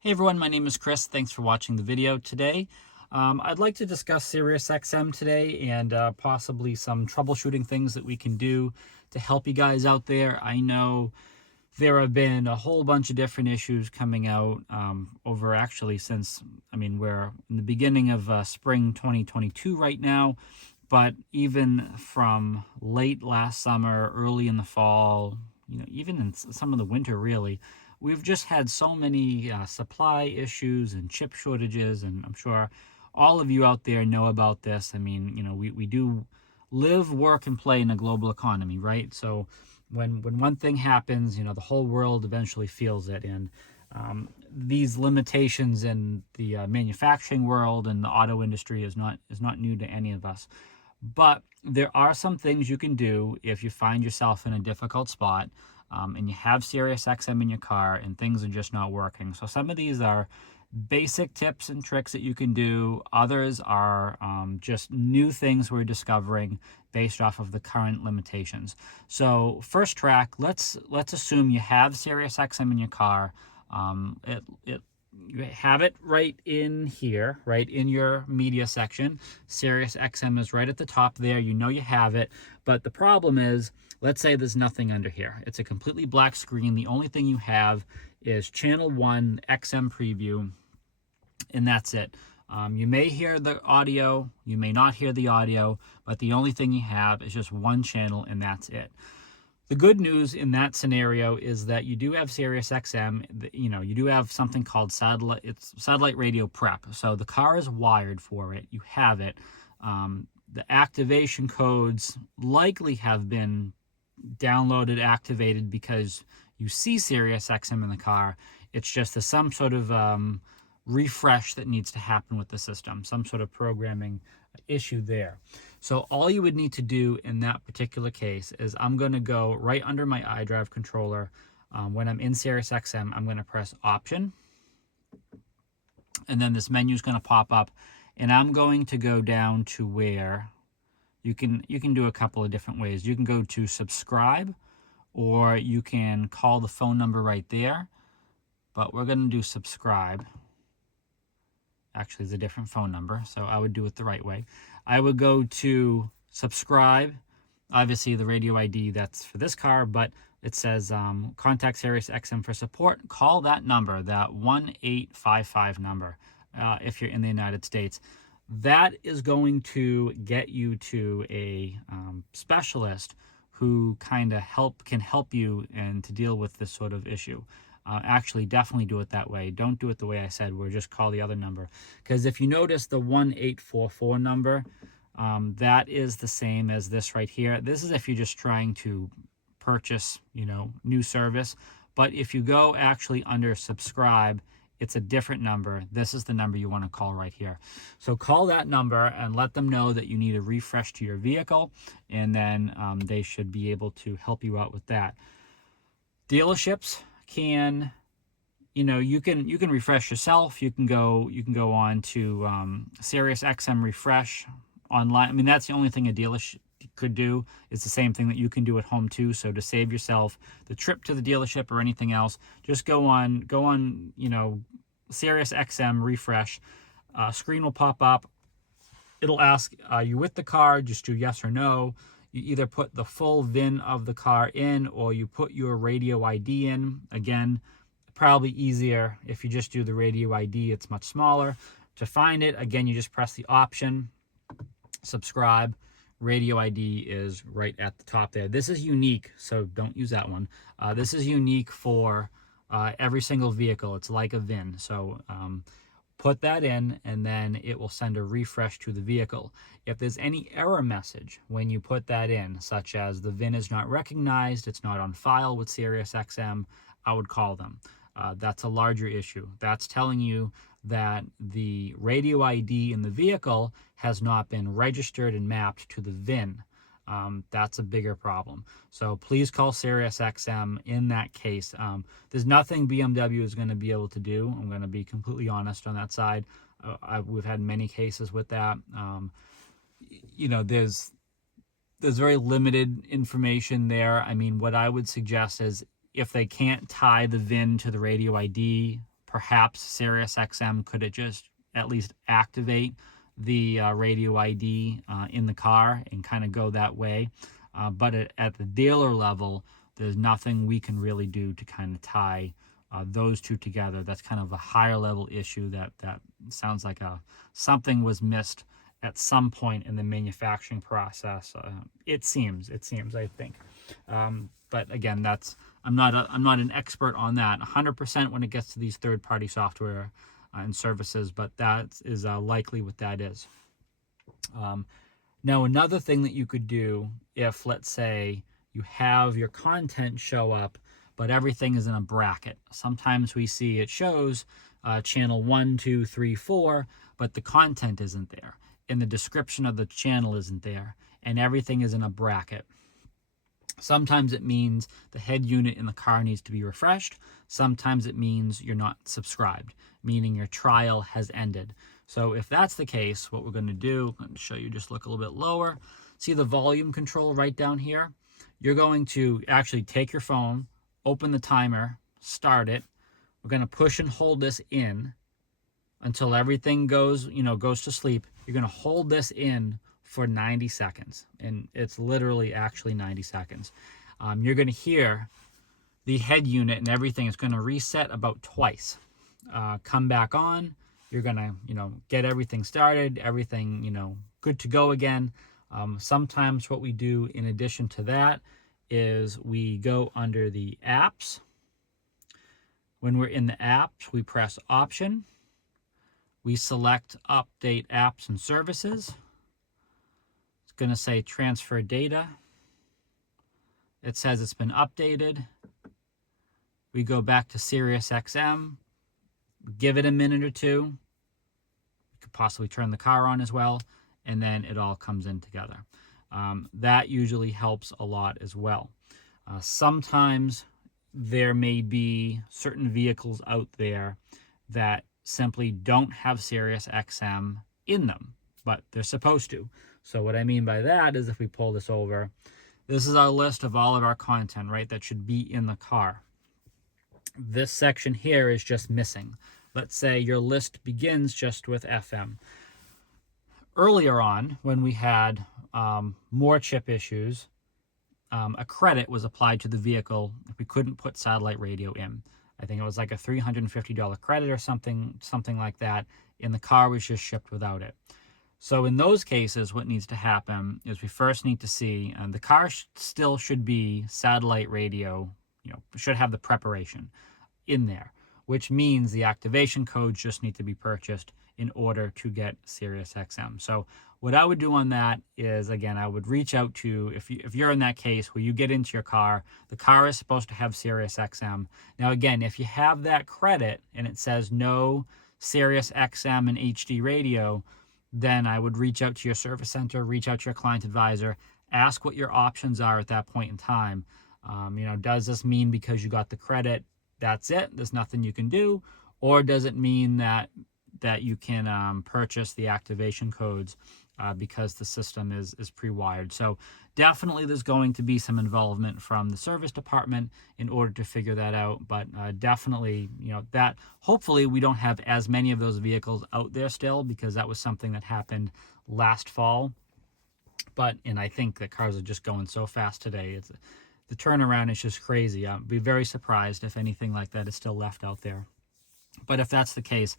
Hey everyone, my name is Chris. Thanks for watching the video today. I'd like to discuss SiriusXM today and possibly some troubleshooting things that we can do to help you guys out there. I know there have been a whole bunch of different issues coming out over actually since, we're in the beginning of spring 2022 right now, but even from late last summer, early in the fall, even in some of the winter, really, we've just had so many supply issues and chip shortages, and I'm sure all of you out there know about this. We do live, work, and play in a global economy, right? So when one thing happens, the whole world eventually feels it. And these limitations in the manufacturing world and the auto industry is not new to any of us. But there are some things you can do if you find yourself in a difficult spot and you have SiriusXM in your car and things are just not working. So some of these are basic tips and tricks that you can do. Others are just new things we're discovering based off of the current limitations. So first track, let's assume you have SiriusXM in your car. You have it right in here, right in your media section. SiriusXM is right at the top there. You know you have it. But the problem is, let's say there's nothing under here. It's a completely black screen. The only thing you have is channel 1 XM preview, and that's it. You may hear the audio, you may not hear the audio, but the only thing you have is just one channel, and that's it. The good news in that scenario is that you do have SiriusXM. You do have something called satellite radio prep. So the car is wired for it. You have it. The activation codes likely have been downloaded, activated because you see SiriusXM in the car. It's just some sort of refresh that needs to happen with the system, some sort of programming issue there. So all you would need to do in that particular case is I'm going to go right under my iDrive controller. When I'm in SiriusXM, I'm going to press Option, and then this menu is going to pop up, and I'm going to go down to where you can do a couple of different ways. You can go to Subscribe, or you can call the phone number right there, but we're going to do Subscribe. Actually, it's a different phone number, so I would do it the right way. I would go to Subscribe. Obviously, the radio ID, that's for this car, but it says contact SiriusXM for support. Call that number, that 1855 number, if you're in the United States. That is going to get you to a specialist who kind of can help you and to deal with this sort of issue. Actually, definitely do it that way. Don't do it the way I said, where just call the other number. Because if you notice the 1844 number, that is the same as this right here. This is if you're just trying to purchase, new service. But if you go actually under Subscribe, it's a different number. This is the number you want to call right here. So call that number and let them know that you need a refresh to your vehicle, and then they should be able to help you out with that. Dealerships can, you can refresh yourself. You can go on to SiriusXM refresh online. That's the only thing a dealership could do. It's the same thing that you can do at home too. So to save yourself the trip to the dealership or anything else, just go on SiriusXM refresh. Screen will pop up. It'll ask, are you with the car? Just do yes or no. You either put the full VIN of the car in, or you put your radio ID in. Again, probably easier if you just do the radio ID. It's much smaller. To find it, again, you just press the option, Subscribe. Radio ID is right at the top there. This is unique, so don't use that one. This is unique for every single vehicle. It's like a VIN. So put that in, and then it will send a refresh to the vehicle. If there's any error message when you put that in, such as the VIN is not recognized, it's not on file with SiriusXM, I would call them. That's a larger issue. That's telling you that the radio ID in the vehicle has not been registered and mapped to the VIN. That's a bigger problem. So please call SiriusXM in that case. There's nothing BMW is going to be able to do. I'm going to be completely honest on that side. We've had many cases with that. There's very limited information there. What I would suggest is if they can't tie the VIN to the radio ID, perhaps SiriusXM could it just at least activate the radio ID in the car and kind of go that way. But at the dealer level, there's nothing we can really do to kind of tie those two together. That's kind of a higher level issue that sounds like something was missed at some point in the manufacturing process. It seems, I think. But again, I'm not an expert on that 100% when it gets to these third-party software and services, but that is likely what that is. Now, another thing that you could do if, let's say, you have your content show up, but everything is in a bracket. Sometimes we see it shows channel 1, 2, 3, 4, but the content isn't there, and the description of the channel isn't there, and everything is in a bracket. Sometimes it means the head unit in the car needs to be refreshed. Sometimes it means you're not subscribed, meaning your trial has ended. So if that's the case, what we're going to do, I'm going to show you, just look a little bit lower. See the volume control right down here? You're going to actually take your phone, open the timer, start it. We're going to push and hold this in until everything goes to sleep. You're going to hold this in for 90 seconds, and it's literally actually 90 seconds. You're going to hear the head unit and everything is going to reset about twice. Come back on. You're going to, get everything started, everything, good to go again. Sometimes what we do in addition to that is we go under the apps. When we're in the apps, we press option. We select update apps and services. It's going to say transfer data. It says it's been updated. We go back to SiriusXM. Give it a minute or two. You could possibly turn the car on as well, and then it all comes in together. That usually helps a lot as well. Sometimes there may be certain vehicles out there that simply don't have SiriusXM in them, but they're supposed to. So what I mean by that is if we pull this over, this is our list of all of our content, right, that should be in the car. This section here is just missing. Let's say your list begins just with FM. Earlier on, when we had more chip issues, a credit was applied to the vehicle if we couldn't put satellite radio in. I think it was like a $350 credit or something like that, and the car was just shipped without it. So in those cases, what needs to happen is we first need to see, the car still should be satellite radio, should have the preparation in there, which means the activation codes just need to be purchased in order to get SiriusXM. So what I would do on that is, again, I would reach out to, if you're in that case where you get into your car, the car is supposed to have SiriusXM. Now, again, if you have that credit and it says no SiriusXM and HD radio, then I would reach out to your service center, reach out to your client advisor, ask what your options are at that point in time. Does this mean because you got the credit, that's it, there's nothing you can do? Or does it mean that you can purchase the activation codes because the system is pre-wired? So definitely there's going to be some involvement from the service department in order to figure that out. But definitely, that hopefully we don't have as many of those vehicles out there still, because that was something that happened last fall. And I think that cars are just going so fast today. The turnaround is just crazy. I'd be very surprised if anything like that is still left out there. But if that's the case,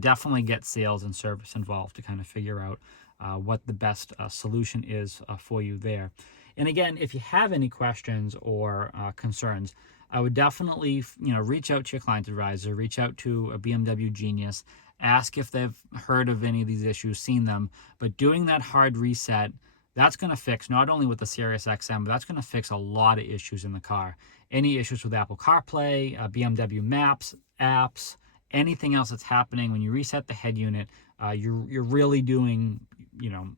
definitely get sales and service involved to kind of figure out what the best solution is for you there. And again, if you have any questions or concerns, I would definitely reach out to your client advisor, reach out to a BMW Genius, ask if they've heard of any of these issues, seen them. But doing that hard reset, that's going to fix not only with the SiriusXM, but that's going to fix a lot of issues in the car. Any issues with Apple CarPlay, BMW Maps, apps, anything else that's happening when you reset the head unit, you're really doing,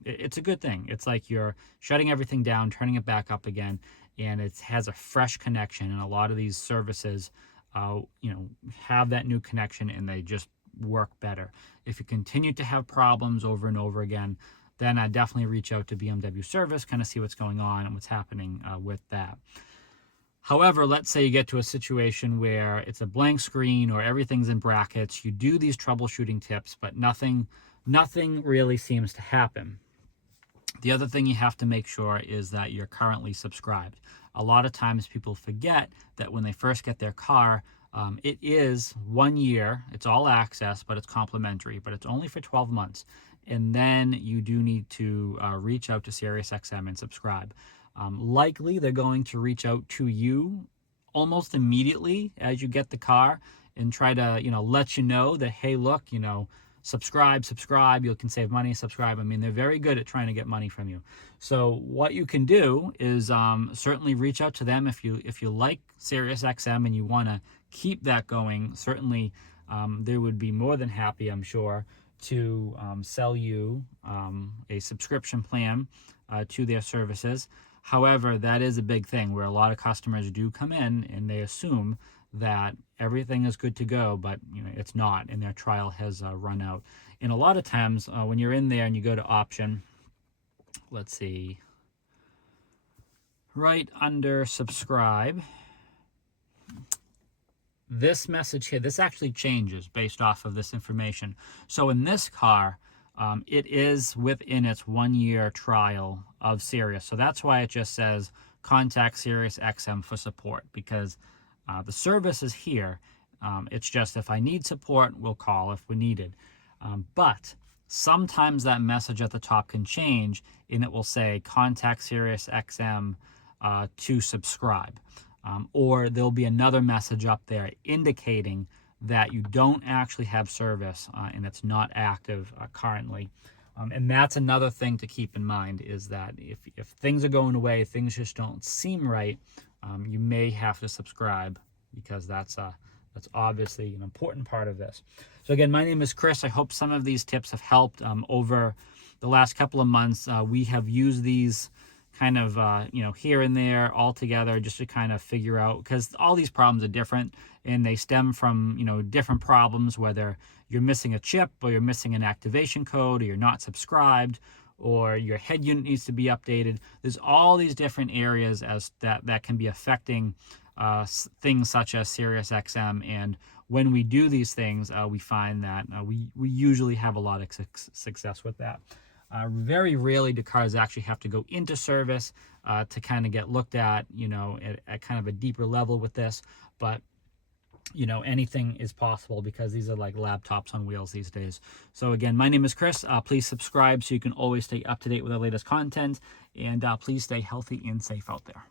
it's a good thing. It's like you're shutting everything down, turning it back up again, and it has a fresh connection. And a lot of these services, have that new connection and they just work better. If you continue to have problems over and over again, then I definitely reach out to BMW service, kind of see what's going on and what's happening with that. However, let's say you get to a situation where it's a blank screen or everything's in brackets. You do these troubleshooting tips, but nothing really seems to happen. The other thing you have to make sure is that you're currently subscribed. A lot of times people forget that when they first get their car, it is 1 year, it's all access, but it's complimentary, but it's only for 12 months. And then you do need to reach out to SiriusXM and subscribe. Likely they're going to reach out to you almost immediately as you get the car and try to, let you know that, hey, look, subscribe, you can save money, subscribe. I mean, they're very good at trying to get money from you. So what you can do is certainly reach out to them if you like SiriusXM and you want to keep that going. Certainly they would be more than happy, I'm sure, to sell you a subscription plan to their services. However, that is a big thing where a lot of customers do come in and they assume that everything is good to go, but it's not, and their trial has run out. And a lot of times when you're in there and you go to option, let's see, right under subscribe, this message here, this actually changes based off of this information. So in this car, it is within its 1 year trial of Sirius. So that's why it just says contact SiriusXM for support, because the service is here. It's just if I need support, we'll call if we needed. But sometimes that message at the top can change and it will say contact SiriusXM to subscribe. Or there'll be another message up there indicating that you don't actually have service and it's not active currently. And that's another thing to keep in mind, is that if things are going away, things just don't seem right, you may have to subscribe, because that's obviously an important part of this. So again, my name is Chris. I hope some of these tips have helped. Over the last couple of months, we have used these kind of here and there all together just to kind of figure out, because all these problems are different and they stem from different problems, whether you're missing a chip or you're missing an activation code or you're not subscribed or your head unit needs to be updated. There's all these different areas as that can be affecting things such as SiriusXM. And when we do these things, we find that we usually have a lot of success with that. Very rarely do cars actually have to go into service to kind of get looked at, at kind of a deeper level with this. But, anything is possible, because these are like laptops on wheels these days. So again, my name is Chris. Please subscribe so you can always stay up to date with our latest content. And please stay healthy and safe out there.